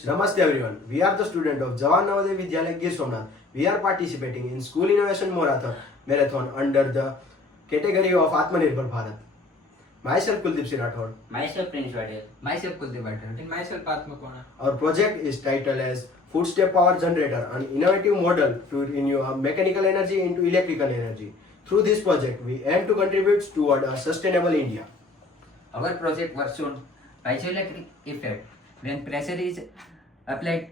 Namaste everyone. We are the student of Jawan Navodaya Vidyalaya Gir Somnath. We are participating in School Innovation Marathon under the category of Atmanirbhar Bharat. Myself Kuldeep Singh Rathod. Myself Prince Patel. Myself Kuldeep Patel. And myself Patmakona. Our project is titled as Food Step Power Generator, an innovative model to renew mechanical energy into electrical energy. Through this project, we aim to contribute toward a sustainable India. Our project was shown piezoelectric effect when pressure is applied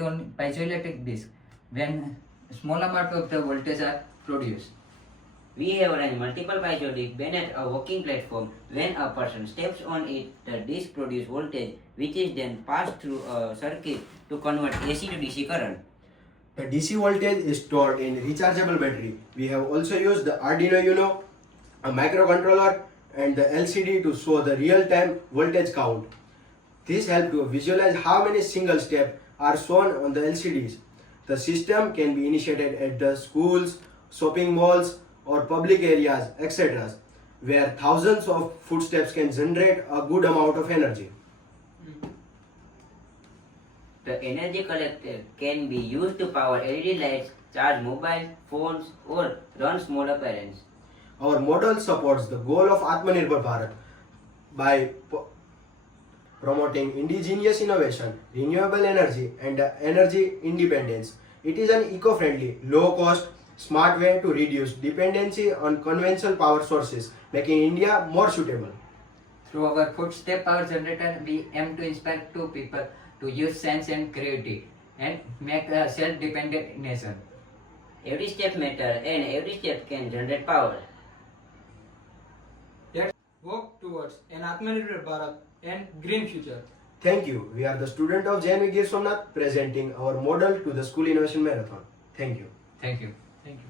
on piezoelectric disc when small amount of the voltage are produced. We have run multiple piezoelectric band at a walking platform. When a person steps on it, the disc produces voltage, which is then passed through a circuit to convert AC to DC current. The DC voltage is stored in rechargeable battery. We have also used the Arduino Uno, a microcontroller, and the LCD to show the real-time voltage count. This helps to visualize how many single steps are shown on the LCDs. The system can be initiated at the schools, shopping malls, or public areas, etc., where thousands of footsteps can generate a good amount of energy. The energy collected can be used to power LED lights, charge mobile phones, or run small appliances. Our model supports the goal of Atmanirbhar Bharat by promoting indigenous innovation, renewable energy, and energy independence. It is an eco-friendly, low-cost, smart way to reduce dependency on conventional power sources, making India more suitable. Through our footstep power generator, we aim to inspire two people to use sense and creativity and make a self-dependent nation. Every step matters and every step can generate power. Let's work towards an Atmanirbhar Bharat and green future. Thank you. We are the student of JNV Gir Somnath presenting our model to the School Innovation Marathon. Thank you. Thank you. Thank you.